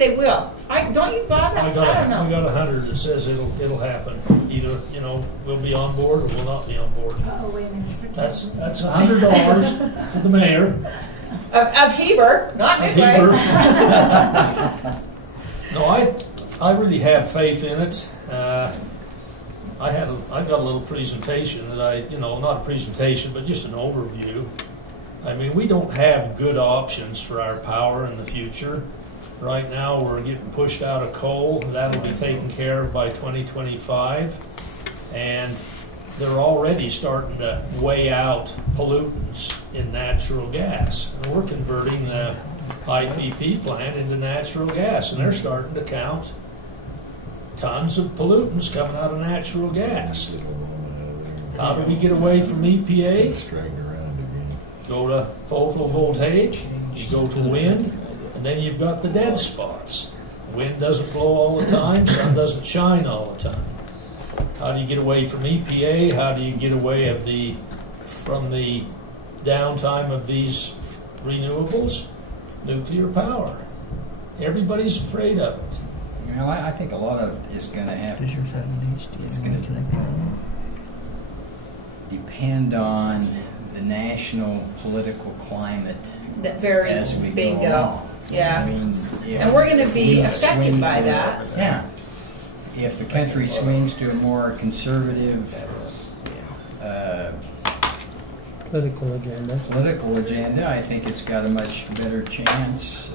they will. Don't you, Bob? I don't know. We got a hunter that says it'll happen. Either, you know, we'll be on board or we'll not be on board. Oh, wait a minute. That's $100 to the mayor. Of Heber, not Midway. Heber. No, I really have faith in it. I've got a little presentation that not a presentation, but just an overview. I mean, we don't have good options for our power in the future. Right now, we're getting pushed out of coal. That'll be taken care of by 2025. And they're already starting to weigh out pollutants in natural gas. And we're converting the IPP plant into natural gas, and they're starting to count tons of pollutants coming out of natural gas. How do we get away from EPA? Go to photovoltaic, you go to wind, and then you've got the dead spots. Wind doesn't blow all the time, sun doesn't shine all the time. How do you get away from EPA? How do you get away from the downtime of these renewables? Nuclear power. Everybody's afraid of it. Well, I think a lot of it is going to depend on the national political climate as we go along. Yeah. I mean, and we're going to be affected by that. Yeah. If the country swings to a more conservative political agenda, I think it's got a much better chance.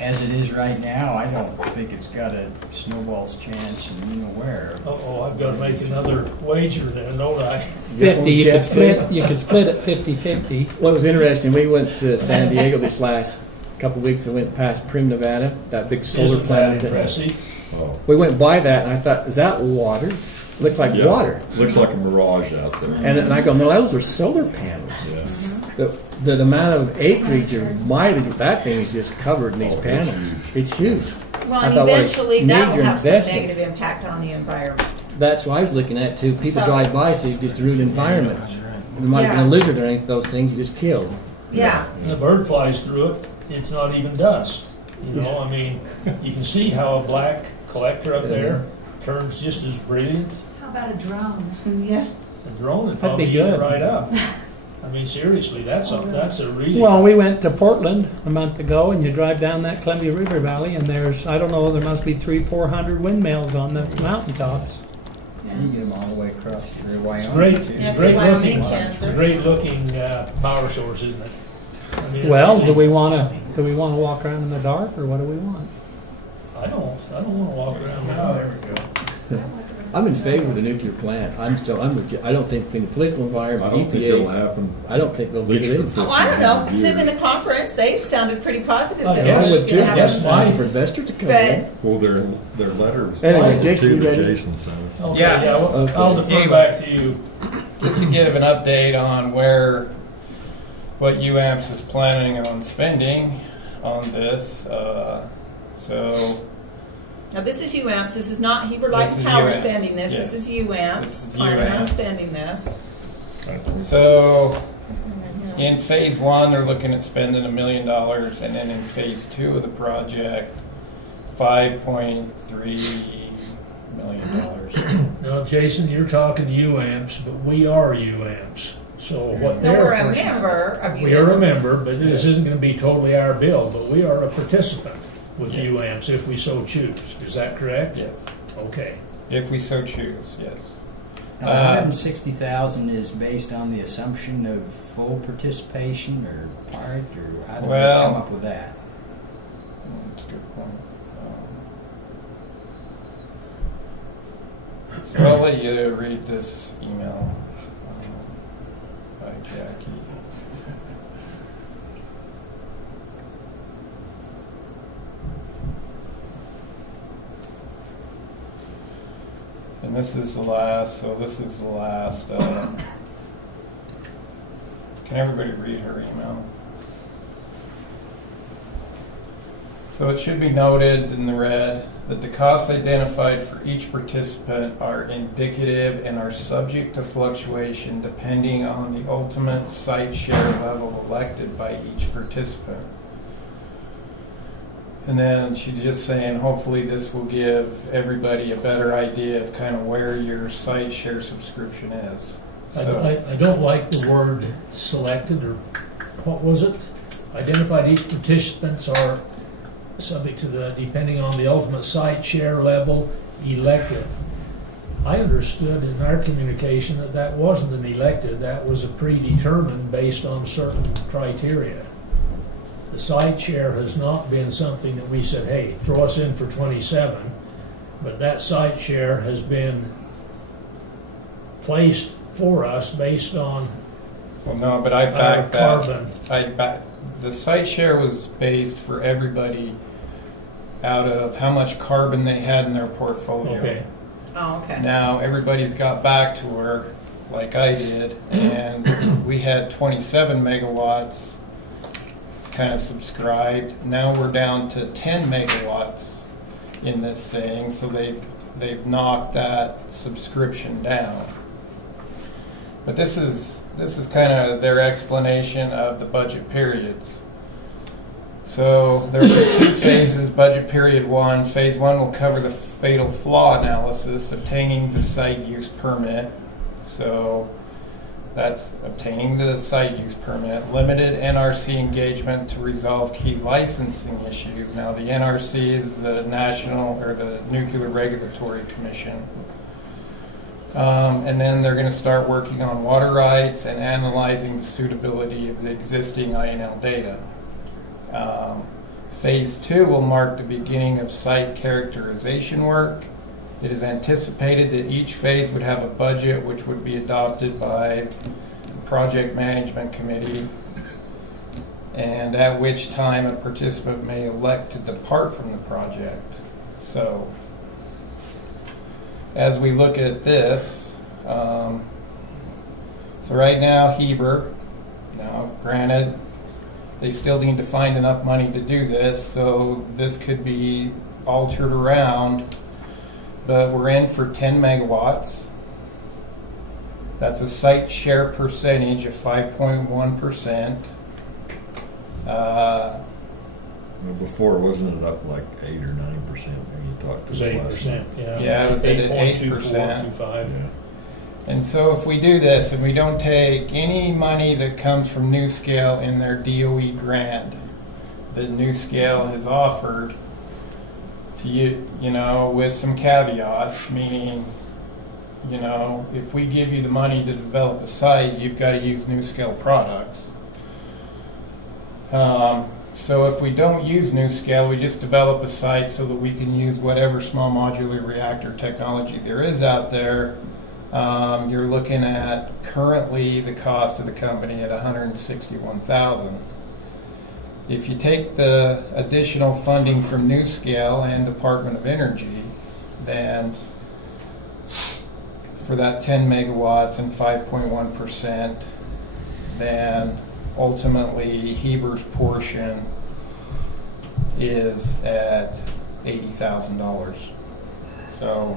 As it is right now, I don't think it's got a snowball's chance and you know where. Uh-oh, I've got to make another wager then, don't I? 50, you could split it 50-50. Well, it was interesting. We went to San Diego this last couple of weeks and went past Prim, Nevada, that big solar plant. Impressive. We went by that and I thought, is that water? Looked like water. Looks like a mirage out there. And I go, no, those are solar panels. Yeah. The amount of acreage or mileage that thing is just covered in these panels. It's huge. Well, and eventually that will have some negative impact on the environment. That's what I was looking at too. People drive by, so you just ruin the environment. There might have been a lizard or any of those things you just killed. Yeah. And the bird flies through it. It's not even dust. You know, I mean, you can see how a black collector up there turns just as brilliant. How about a drone? Yeah. A drone would probably eat it right up. I mean, seriously, that's a really... Well, we went to Portland a month ago, and you drive down that Columbia River Valley, and there's, I don't know, there must be 300-400 windmills on the mountaintops. Yeah. You get them all the way across through Wyoming. It's a great looking power source, isn't it? I mean, well, do we want to walk around in the dark, or what do we want? I don't want to walk around now. There we go. I'm in favor of the nuclear plant. I don't think the political environment, I don't think it'll happen. I don't think they'll get it in. Oh, I don't know. Sitting in the conference, they sounded pretty positive. I would too. That's why for investors to come in. Well, their letters. Anyway, Jason, Jason says. Okay, I'll defer back to you. Just to give an update on what UAMPS is planning on spending on this. Now this is UAMPS. This is not Heber Light and Power spending this. Yeah. This is UAMPS planning on spending this. So in phase 1, they're looking at spending $1 million, and then in phase 2 of the project, $5.3 million. Now, Jason, you're talking UAMPS, but we are UAMPS. So what No, they're we're a member of UAMPS. We are a member, but this isn't going to be totally our bill. But we are a participant with UAMPS if we so choose. Is that correct? Yes. Okay. If we so choose, yes. Now, 160,000 is based on the assumption of full participation or part, or how did we come up with that? That's a good point. So I'll let you read this email by Jackie. And this is the last, can everybody read her email? So it should be noted in the red that the costs identified for each participant are indicative and are subject to fluctuation depending on the ultimate site share level elected by each participant. And then she's just saying, hopefully this will give everybody a better idea of kind of where your site share subscription is. So, I don't like the word selected, or what was it? Identified each participants are subject to the, depending on the ultimate site share level, elected. I understood in our communication that that wasn't an elected, that was a predetermined based on certain criteria. The site share has not been something that we said, hey, throw us in for 27, but that site share has been placed for us based on well, no, but I our backed that. carbon. The site share was based for everybody out of how much carbon they had in their portfolio. Okay. Oh, okay. Now everybody's got back to her, like I did, and we had 27 megawatts kind of subscribed. Now we're down to 10 megawatts in this thing, so they've knocked that subscription down. But this is kind of their explanation of the budget periods. So there's the 2 phases, budget period 1. Phase 1 will cover the fatal flaw analysis, obtaining the site use permit. So that's obtaining the site use permit, limited NRC engagement to resolve key licensing issues. Now the NRC is the National or the Nuclear Regulatory Commission. And then they're going to start working on water rights and analyzing the suitability of the existing INL data. Phase 2 will mark the beginning of site characterization work. It is anticipated that each phase would have a budget which would be adopted by the Project Management Committee, and at which time a participant may elect to depart from the project. So, as we look at this, so right now Heber, now granted, they still need to find enough money to do this, so this could be altered around, but we're in for 10 megawatts. That's a site share percentage of 5.1%. Well, before, wasn't it up like 8 or 9% when you talked to It us was last 8%, night? yeah. Yeah, it was at 8.24, 8%. 25. Yeah. And so if we do this and we don't take any money that comes from NewScale in their DOE grant that NewScale has offered to you, with some caveats, meaning, if we give you the money to develop a site, you've got to use NewScale products. So if we don't use NewScale, we just develop a site so that we can use whatever small modular reactor technology there is out there. You're looking at currently the cost of the company at $161,000. If you take the additional funding from NewScale and Department of Energy, then for that 10 megawatts and 5.1%, then ultimately Heber's portion is at $80,000. So,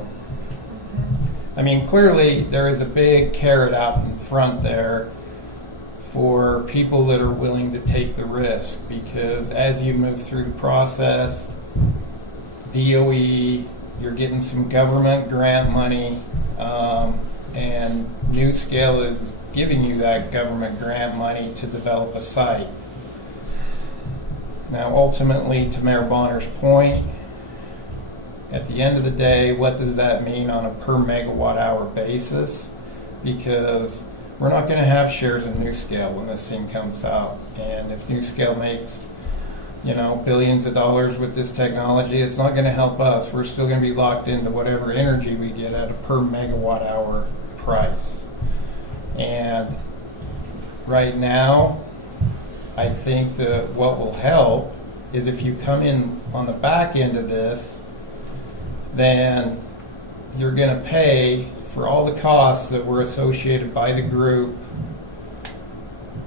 I mean, clearly there is a big carrot out in front there for people that are willing to take the risk, because as you move through the process, DOE, you're getting some government grant money, and NewScale is giving you that government grant money to develop a site. Now, ultimately, to Mayor Bonner's point, at the end of the day, what does that mean on a per megawatt hour basis? Because we're not going to have shares in NewScale when this thing comes out. And if NewScale makes, billions of dollars with this technology, it's not going to help us. We're still going to be locked into whatever energy we get at a per megawatt hour price. And right now, I think that what will help is if you come in on the back end of this, then you're going to pay for all the costs that were associated by the group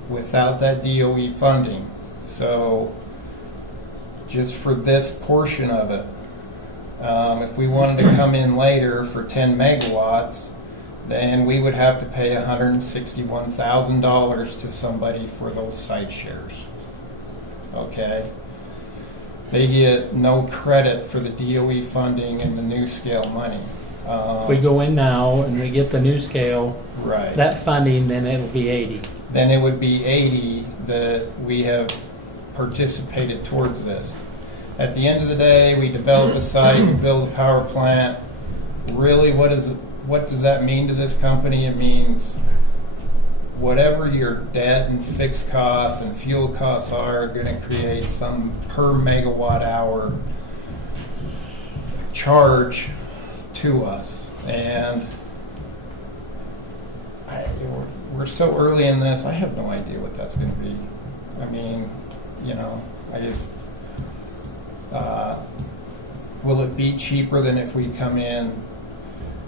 without that DOE funding. So just for this portion of it, if we wanted to come in later for 10 megawatts, then we would have to pay $161,000 to somebody for those site shares. Okay? they get no credit for the DOE funding and the new scale money. We go in now and we get the new scale, Right. that funding, then it'll be 80. Then it would be 80 that we have participated towards this. At the end of the day, we develop a site, we build a power plant. Really, what does that mean to this company? It means whatever your debt and fixed costs and fuel costs are going to create some per megawatt hour charge to us. And we're so early in this, I have no idea what that's going to be. I mean, I just, will it be cheaper than if we come in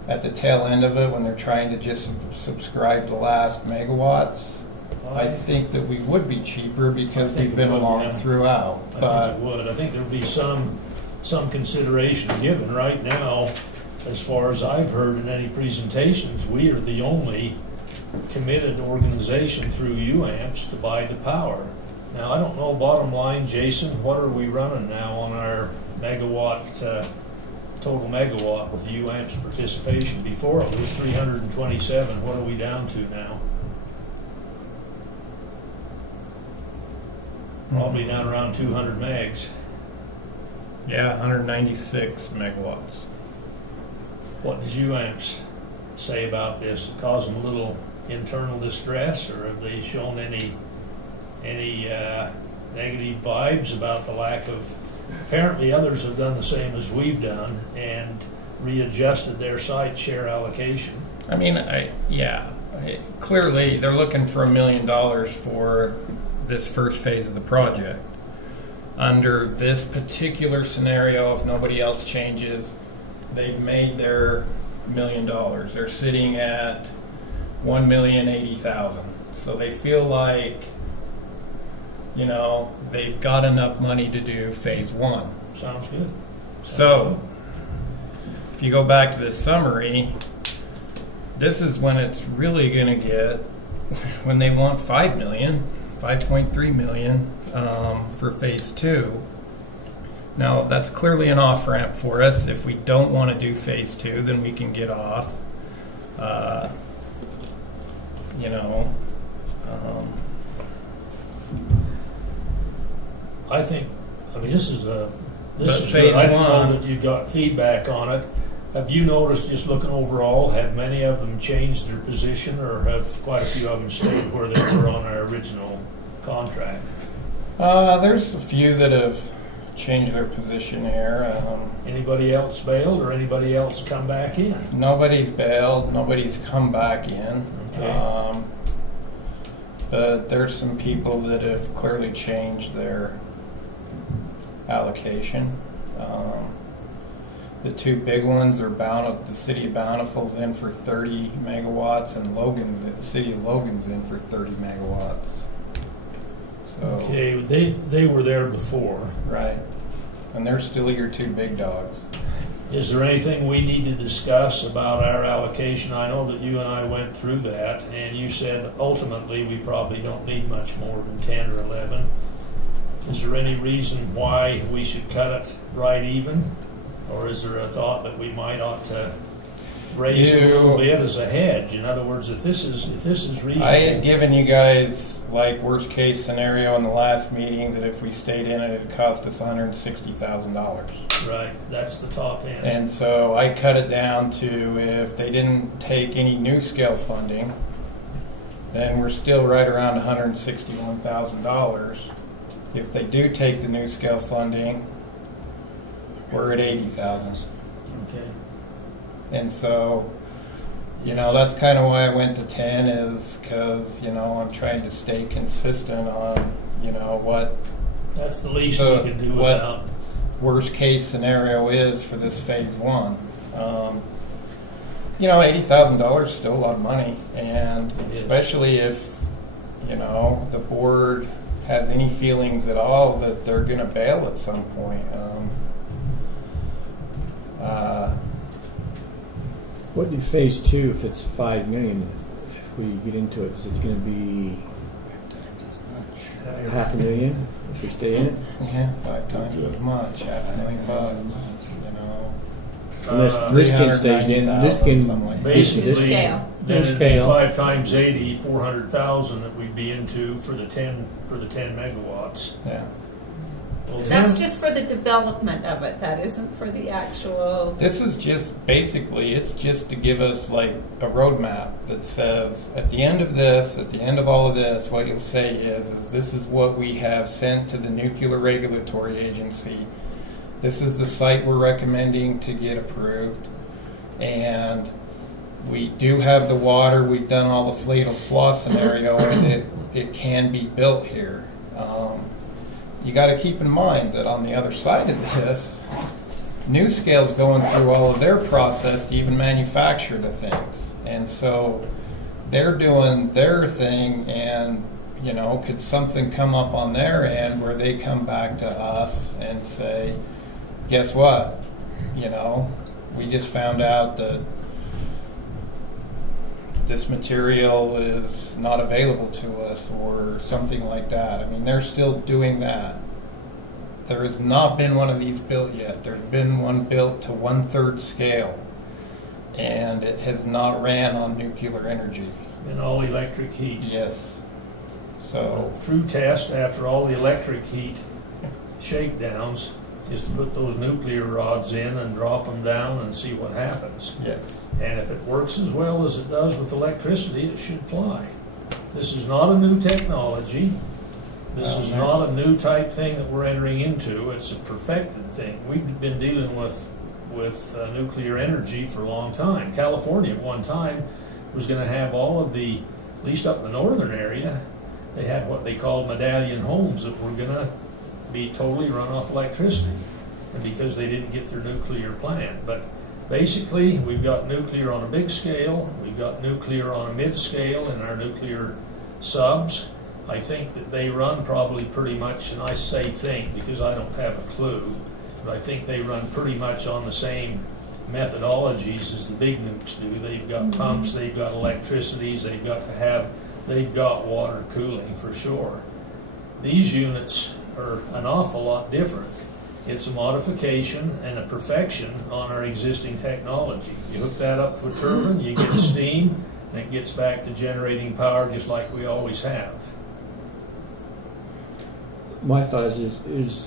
at the tail end of it when they're trying to just subscribe the last megawatts? I think that we would be cheaper because we've been along throughout. I think it would. I think there would be some consideration given. Right now, as far as I've heard in any presentations, we are the only committed organization through UAMPS to buy the power. Now, I don't know, bottom line, Jason, what are we running now on our megawatt, total megawatt with UAMPS participation? Before it was 327. What are we down to now? Probably down around 200 megs. Yeah, 196 megawatts. What does UAMPS say about this? Cause them a little internal distress, or have they shown any negative vibes about the lack of? Apparently, others have done the same as we've done and readjusted their site share allocation. I mean, clearly they're looking for $1 million for this first phase of the project. Under this particular scenario, if nobody else changes, they've made their $1 million. They're sitting at $1,080,000. So they feel like, they've got enough money to do phase one. Sounds good. So, if you go back to this summary, this is when it's really going to get, when they want $5 million, $5.3 million for phase two. Now, that's clearly an off-ramp for us. If we don't want to do phase two, then we can get off. I think, this is But good. I didn't know one- that you got feedback on it. Have you noticed, just looking overall, have many of them changed their position, or have quite a few of them stayed where they were on our original contract? There's a few that have changed their position here. Anybody else bailed, or anybody else come back in? Nobody's bailed. Nobody's come back in. Okay. But there's some people that have clearly changed their allocation. The two big ones are the city of Bountiful's in for 30 megawatts, and the city of Logan's in for 30 megawatts. So, Okay, they were there before. right, and they're still your two big dogs. Is there anything we need to discuss about our allocation? I know that you and I went through that, and you said ultimately we probably don't need much more than 10 or 11. Is there any reason why we should cut it right even? Or is there a thought that we might ought to raise it a little bit as a hedge? In other words, if this is reasonable. I had given you guys worst case scenario in the last meeting that if we stayed in it, it'd cost us $160,000. Right, that's the top end. And so I cut it down to if they didn't take any new scale funding, then we're still right around $161,000. If they do take the new scale funding, we're at $80,000. Okay. And so, that's kind of why I went to 10, is because, I'm trying to stay consistent on, what That's the least we can do without. Worst case scenario is for this phase one. $80,000 is still a lot of money, and especially if, the board has any feelings at all that they're going to bail at some point. What do phase two, if it's $5 million, if we get into it, is it going to be $500,000? If we stay in it. Yeah, 5 times as much, $500,000, you know. Unless Michigan stays in, 390,000, Michigan something like that. Basically, Scale. then it'd be Scale. 5 times 80, 400,000 that we'd be into for the 10 megawatts. Yeah. Well, That's 10 just for the development of it. That isn't for the actual. This is just basically, it's just to give us like a roadmap that says at the end of this, at the end of all of this, what you'll say is this is what we have sent to the Nuclear Regulatory Agency. This is the site we're recommending to get approved. And we do have the water. We've done all the fleet of flaw scenario, and it can be built here. You got to keep in mind that on the other side of this, NuScale's going through all of their process to even manufacture the things. And so they're doing their thing, and, you know, could something come up on their end where they come back to us and say, guess what? You know, we just found out that this material is not available to us, or something like that. I mean, they're still doing that. There has not been one of these built yet. There's been one built to 1/3 scale, and it has not ran on nuclear energy. and all electric heat. Yes. So So, through test, after all the electric heat shakedowns, is to put those nuclear rods in and drop them down and see what happens. yes. And if it works as well as it does with electricity, it should fly. This is not a new technology. This Well, is nice. not a new type thing that we're entering into. It's a perfected thing. We've been dealing with nuclear energy for a long time. California at one time was going to have all of the, at least up in the northern area, they had what they called medallion homes that were going to be totally run off electricity, and because they didn't get their nuclear plant. But basically, we've got nuclear on a big scale, we've got nuclear on a mid scale in our nuclear subs. I think that they run probably pretty much, and I say think because I don't have a clue, but I think they run pretty much on the same methodologies as the big nukes do. They've got pumps, they've got electricities, they've got water cooling for sure. These units are an awful lot different. It's a modification and a perfection on our existing technology. You hook that up to a turbine, you get steam, and it gets back to generating power just like we always have. My thought is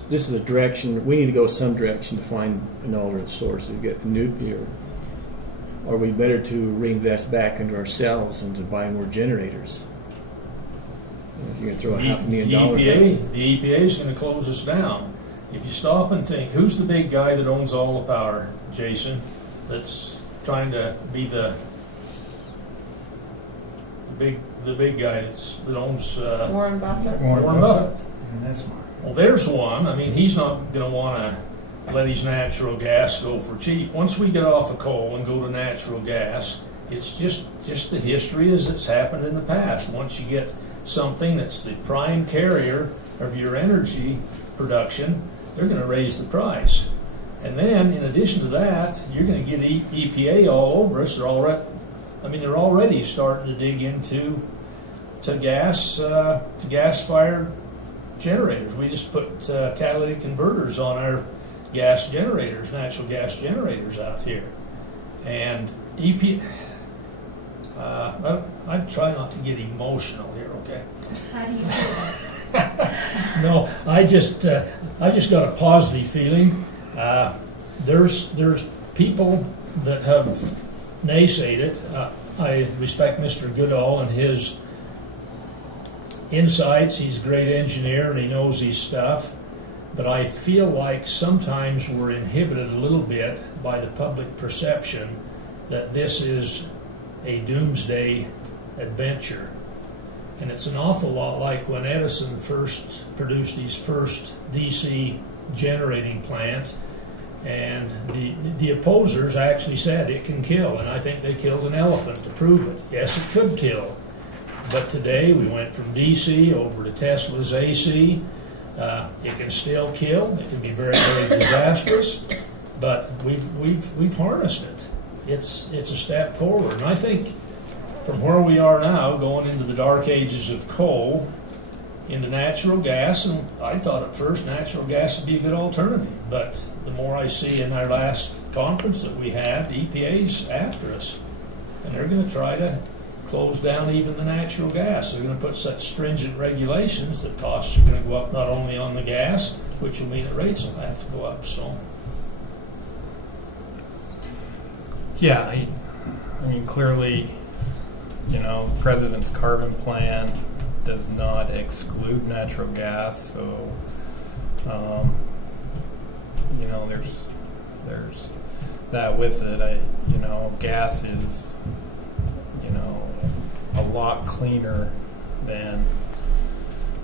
this is a direction, we need to go some direction to find an alternate source to get nuclear. Or we better to reinvest back into ourselves and to buy more generators. If you're going to throw $500,000 The EPA is going to close us down. If you stop and think, who's the big guy that owns all the power, Jason, that's trying to be the big guy that owns Warren Buffett. Warren Buffett? And that's smart. Well, there's one. I mean, he's not going to want to let his natural gas go for cheap. Once we get off of coal and go to natural gas, it's just the history as it's happened in the past. Once you get something that's the prime carrier of your energy production, they're going to raise the price. And then, in addition to that, you're going to get EPA all over us. They're already starting to dig into gas-fired generators. We just put catalytic converters on our gas generators, natural gas generators out here. And I try not to get emotional here, okay? How do you do that? No, I just got a positive feeling. There's people that have naysayed it. I respect Mr. Goodall and his insights. He's a great engineer and he knows his stuff. But I feel like sometimes we're inhibited a little bit by the public perception that this is a doomsday adventure. And it's an awful lot like when Edison first produced his first DC generating plant, and the opposers actually said it can kill, and I think they killed an elephant to prove it. Yes, it could kill. But today we went from DC over to Tesla's AC. It can still kill. It can be very, very disastrous, but we've harnessed it. It's a step forward, and I think from where we are now, going into the dark ages of coal, into natural gas, and I thought at first natural gas would be a good alternative. But the more I see in our last conference that we had, the EPA's after us, and they're going to try to close down even the natural gas. They're going to put such stringent regulations that costs are going to go up not only on the gas, which will mean that rates will have to go up. So, Yeah, I mean, clearly, you know, the President's carbon plan does not exclude natural gas, so, you know, there's that with it. You know, gas is, you know, a lot cleaner than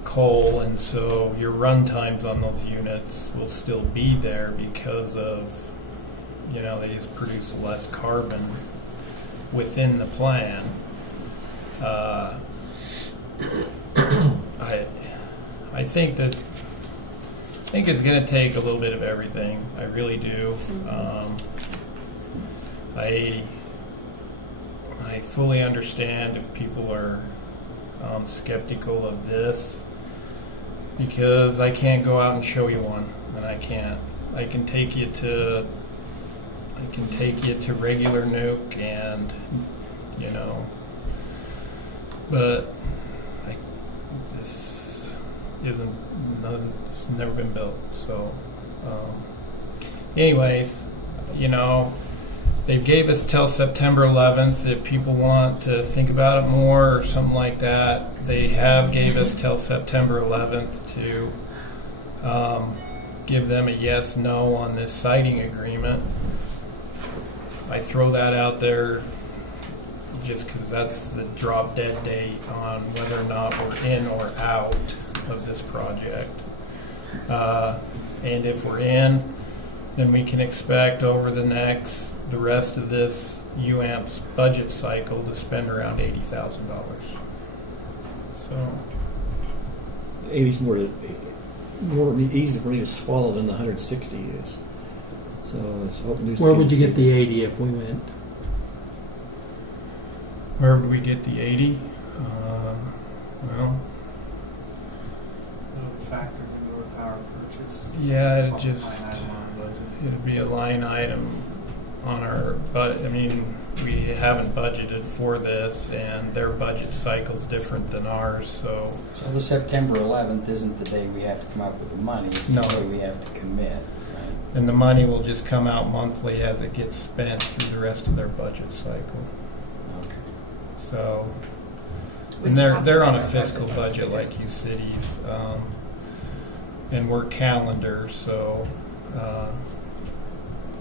coal, and so your run times on those units will still be there because of, you know, they just produce less carbon within the plan. I think it's going to take a little bit of everything. I really do. I fully understand if people are skeptical of this, because I can't go out and show you one, and I can't. I can take you to regular nuke, and you know, but this it's never been built. So, anyways, you know, they gave us till September 11th. If people want to think about it more or something like that, they have gave us till September 11th to give them a yes, no on this siting agreement. I throw that out there just because that's the drop dead date on whether or not we're in or out of this project. And if we're in, then we can expect over the rest of this UAMP's budget cycle to spend around $80,000. So 80's more easy for me to swallow than the 160 is. So let's hope new Where would you schemes get the 80 if we went? where would we get the 80? Well, Factor into our power purchase. yeah, Line item on the budget. it'd be a line item on our, but I mean, we haven't budgeted for this, and their budget cycle's different than ours, so So the September 11th isn't the day we have to come up with the money, it's No. the day we have to commit, right? and the money will just come out monthly as it gets spent through the rest of their budget cycle. Okay. So, We and still have to they're on a make our fiscal budget budget like you cities, and we're calendar, so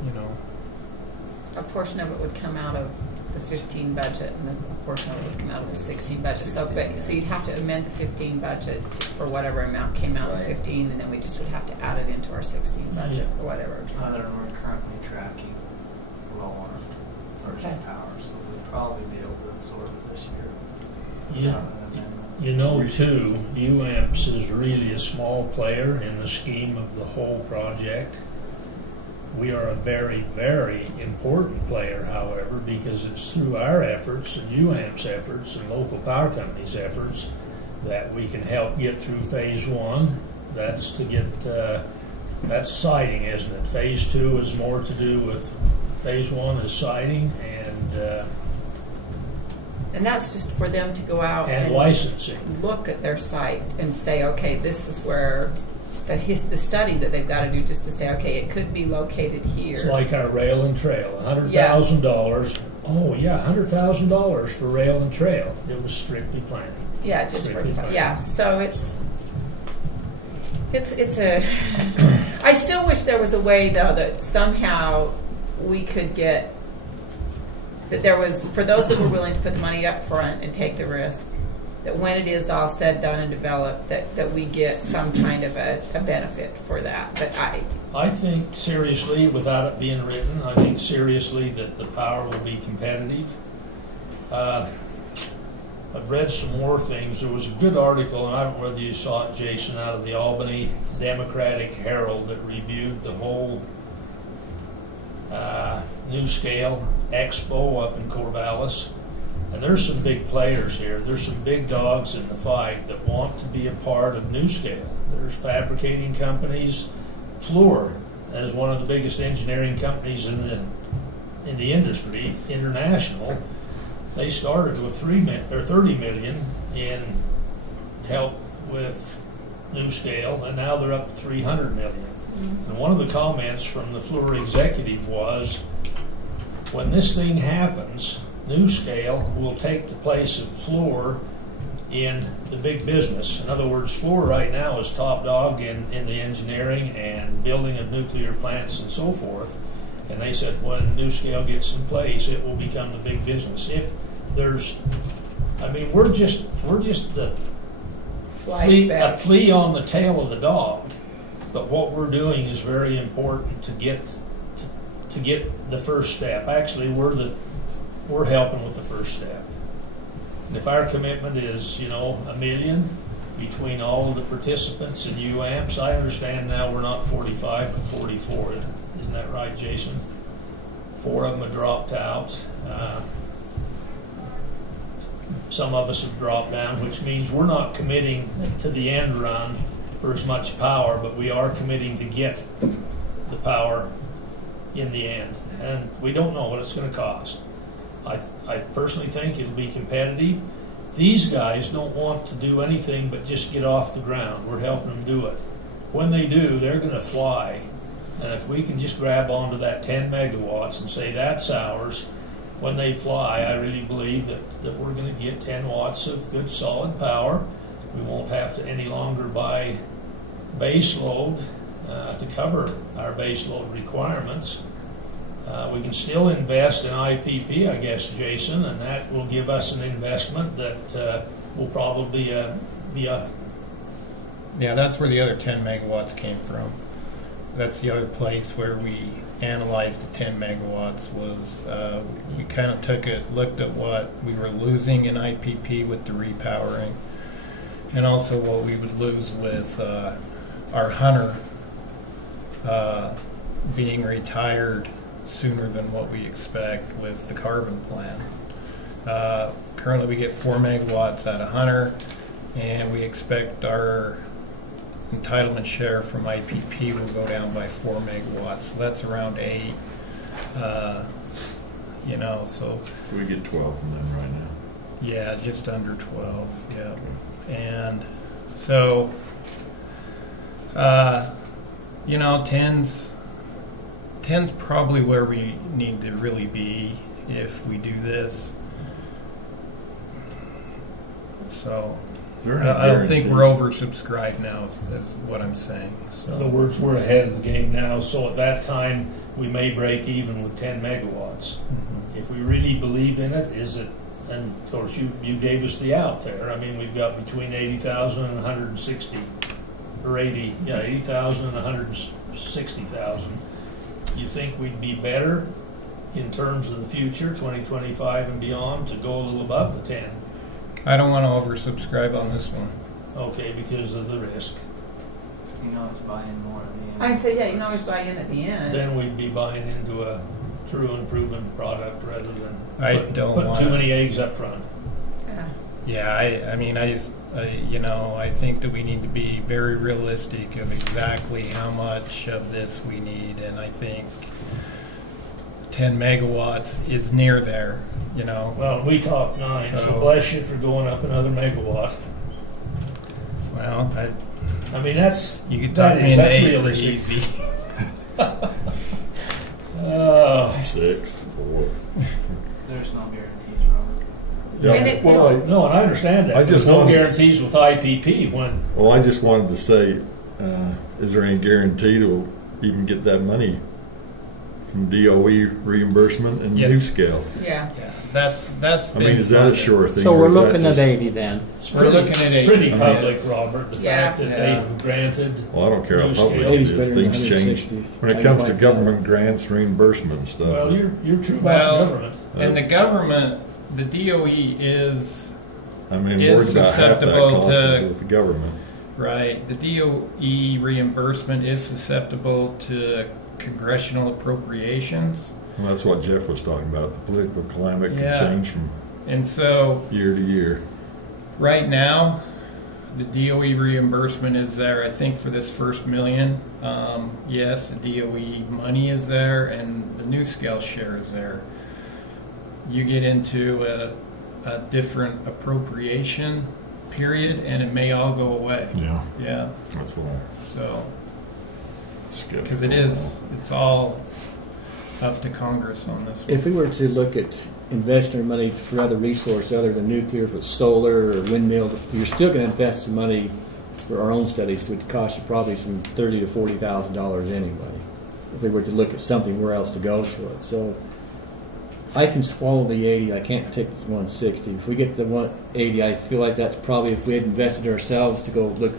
you know. A portion of it would come out of the 15 budget, and then a portion of it would come out of the 16 budget. So you'd have to amend the 15 budget for whatever amount came out of Right. 15, and then we just would have to add it into our 16 budget or whatever. Other than we're currently tracking low on our purchase Okay. power, so we'll probably be able to absorb it this year. yeah. You know, too, UAMPS is really a small player in the scheme of the whole project. We are a very, very important player, however, because it's through our efforts and UAMPS efforts and local power companies' efforts that we can help get through phase one. That's to get, that's siting, isn't it? Phase two is more to do with, phase one is siting And that's just for them to go out and licensing. look at their site and say, okay, this is where the study that they've got to do, just to say, okay, it could be located here. It's like our rail and trail, $100,000. Oh yeah, $100,000 for rail and trail. It was strictly planning. Yeah, just for, Strictly planning. yeah. So it's a. I still wish there was a way though that somehow we could get that there was, for those that were willing to put the money up front and take the risk, that when it is all said, done, and developed, that we get some kind of a benefit for that. But I think seriously, without it being written, I think seriously that the power will be competitive. I've read some more things. There was a good article, and I don't know whether you saw it, Jason, out of the Albany Democratic Herald that reviewed the whole New Scale Expo up in Corvallis. And there's some big players here. There's some big dogs in the fight that want to be a part of NewScale. There's fabricating companies. Fluor, as one of the biggest engineering companies in the industry, international, they started with $30 million in help with NewScale, and now they're up to $300 million. And one of the comments from the Fluor executive was, when this thing happens, NewScale will take the place of Fluor in the big business. In other words, Fluor right now is top dog in the engineering and building of nuclear plants and so forth. And they said when NewScale gets in place, it will become the big business. We're just the a flea on the tail of the dog. But what we're doing is very important to get the first step. Actually, we're helping with the first step. If our commitment is, $1 million between all of the participants in UAMPS, I understand now we're not 45 but 44. Isn't that right, Jason? 4 of them have dropped out. Some of us have dropped down, which means we're not committing to the end run for as much power, but we are committing to get the power in the end. And we don't know what it's going to cost. I personally think it'll be competitive. These guys don't want to do anything but just get off the ground. We're helping them do it. When they do, they're going to fly. And if we can just grab onto that 10 megawatts and say that's ours, when they fly, I really believe that we're going to get 10 watts of good solid power. We won't have to any longer buy base load to cover our base load requirements. We can still invest in IPP, I guess, Jason, and that will give us an investment that will probably be a... Yeah, that's where the other 10 megawatts came from. That's the other place where we analyzed the 10 megawatts was we kind of looked at what we were losing in IPP with the repowering, and also what we would lose with our Hunter being retired sooner than what we expect with the carbon plant. Currently we get 4 megawatts out of Hunter, and we expect our entitlement share from IPP will go down by 4 megawatts. So that's around 8. So we get 12 from them right now. Yeah, just under 12. Yeah, and so 10's probably where we need to really be if we do this. So I don't think we're oversubscribed now, is what I'm saying. So. In other words, we're ahead of the game now, so at that time we may break even with 10 megawatts. Mm-hmm. If we really believe in it, and of course you gave us the out there. I mean, we've got between 80,000 and 160, or 80,000 and 160,000. You think we'd be better in terms of the future, 2025 and beyond, to go a little above the 10? I don't want to oversubscribe on this one. Okay, because of the risk. You can always buy in more at the end. I say, yeah, you can always buy in at the end. Then we'd be buying into a true and proven product rather than putting too many eggs up front. Yeah, I think that we need to be very realistic of exactly how much of this we need, and I think 10 megawatts is near there, Well, we talked 9, so bless you for going up another megawatt. Well, that's you could talk me into 8 realistic. Easy. 6, 4. There's no guarantees, Robert. Yeah, No, and I understand that. There's no guarantees with IPP when. Well, I just wanted to say, is there any guarantee that we'll even get that money from DOE reimbursement and NewScale? Yeah. That's. Is that a sure thing? So we're looking at 80 then. It's pretty public, Robert. The fact that they granted. Well, I don't care how public it is. Things change when it comes to government grants, reimbursement and stuff. Well, you're true about government. And the government, the DOE is. More than about half that cost is with the government. Right. The DOE reimbursement is susceptible to congressional appropriations. Well, that's what Jeff was talking about. The political climate can change from And so year to year. right now, the DOE reimbursement is there, I think, for this first million. Yes, the DOE money is there, and the new scale share is there. You get into a different appropriation period, and it may all go away. Yeah, Yeah, that's why. so, Skip. because it's all up to Congress on this one. If we were to look at investing our money for other resources other than nuclear, if it's solar or windmill, you're still going to invest some money for our own studies, which would cost you probably some $30,000 to $40,000 anyway. If we were to look at something where else to go to it, so I can swallow the 80. I can't take the 160. If we get the 180, I feel like that's probably, if we had invested ourselves to go look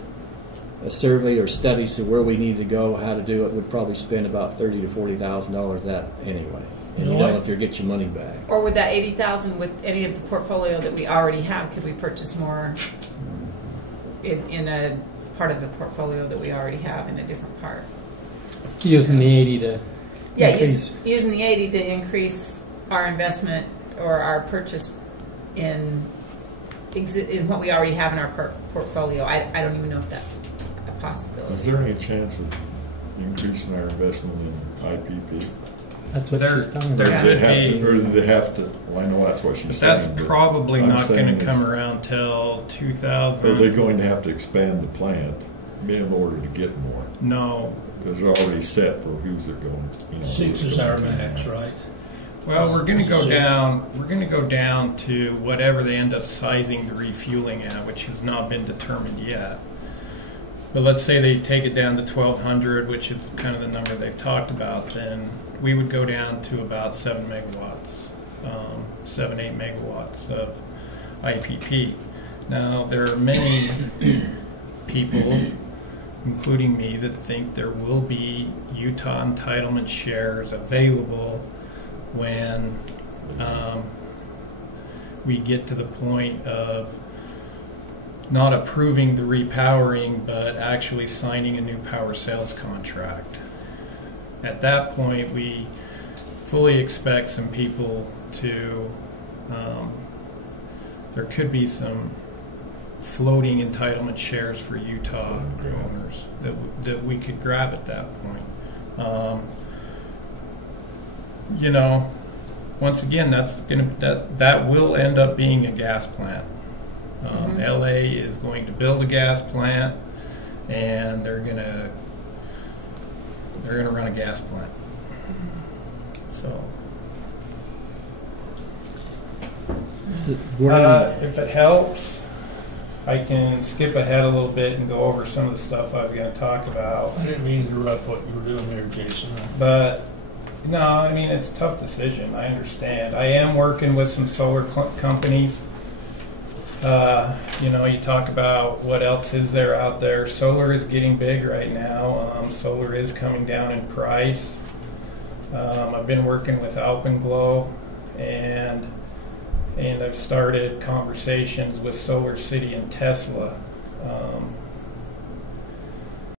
a survey or study to where we need to go, how to do it, would probably spend about $30,000 to $40,000 that anyway. And you know if you get your money back. Or with that 80,000 with any of the portfolio that we already have, could we purchase more in a part of the portfolio that we already have in a different part? Using the 80 to increase. Using the 80 to increase our investment or our purchase in what we already have in our portfolio. I don't even know if that's a possibility. Is there any chance of increasing our investment in IPP? That's what There- she's telling there me. Yeah. Or do they have to, well, I know that's what she's But saying. that's but probably I'm not going saying to come is- around till 2000. Are they going to have to expand the plant in order to get more? No. Because they're already set for who's it going to, you know. 6 who's is our going to- max, right? Well, we're going to go Six. down. We're going to go down to whatever they end up sizing the refueling at, which has not been determined yet. But let's say they take it down to 1,200, which is kind of the number they've talked about. Then we would go down to about 7 megawatts, 7-8 megawatts of IPP. Now there are many people, including me, that think there will be Utah entitlement shares available when we get to the point of not approving the repowering, but actually signing a new power sales contract. At that point, we fully expect some people to, there could be some floating entitlement shares for Utah owners that we could grab at that point. You know, once again, that will end up being a gas plant. LA is going to build a gas plant, and they're gonna run a gas plant. So, if it helps, I can skip ahead a little bit and go over some of the stuff I was going to talk about. I didn't mean to interrupt what you were doing there, Jason. But no, I mean, it's a tough decision. I understand. I am working with some solar companies. You know, you talk about what else is there out there. Solar is getting big right now. Solar is coming down in price. I've been working with Alpenglow, and I've started conversations with Solar City and Tesla.